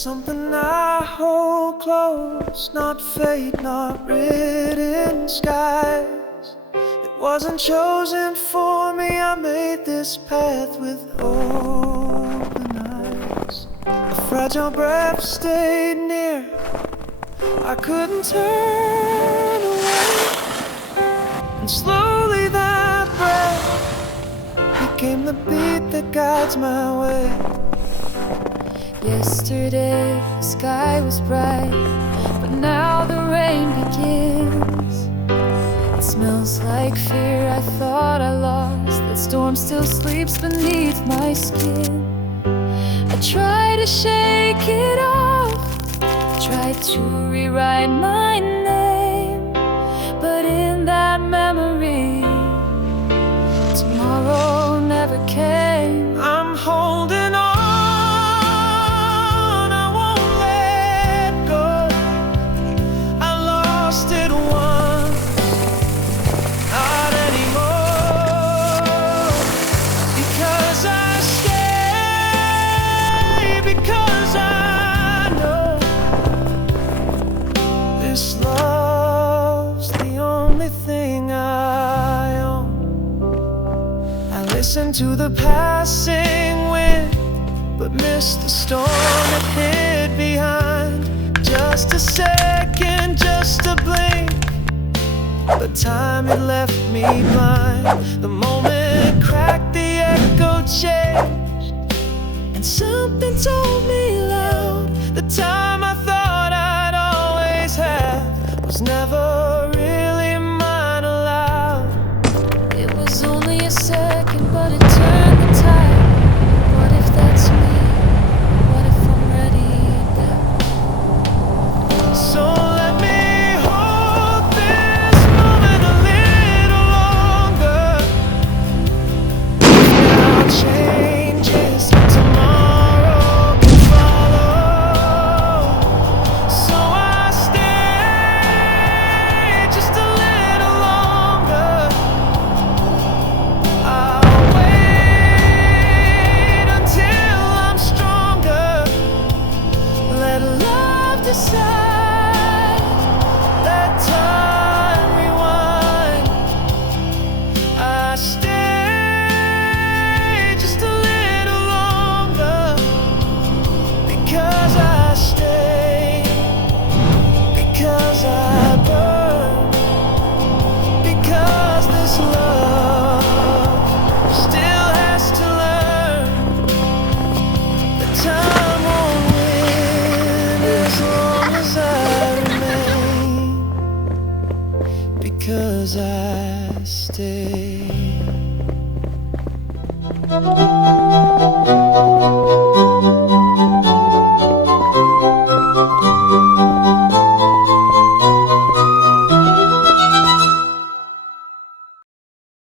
something I hold close, not fate, not written skies. It wasn't chosen for me, I made this path with open eyes. A fragile breath stayed near, I couldn't turn away. And slowly that breath became the beat that guides my way. Yesterday the sky was bright, but now the rain begins. It smells like fear I thought I lost, that storm still sleeps beneath my skin. I try to shake it off, try to rewrite my name, but in that memory, tomorrow never came. I'm holding on, this love's the only thing I own. I listen to the passing wind, but missed the storm it hid behind. Just a second, just a blink, but time had left me blind. The moment cracked, the echo changed, and something told me loud, the time I thought I'd always have was never really mine allowed. It was only a second, but it turned the tide. What if that's me? What if I'm ready now? So let me hold this moment a little longer. Now changes, tomorrow can follow. So I stay just a little longer. I'll wait until I'm stronger. Let love decide, let time rewind. I stay just a little longer, because I stay, because I burn, because this love still has to learn that time won't win as long as I remain, because I stay.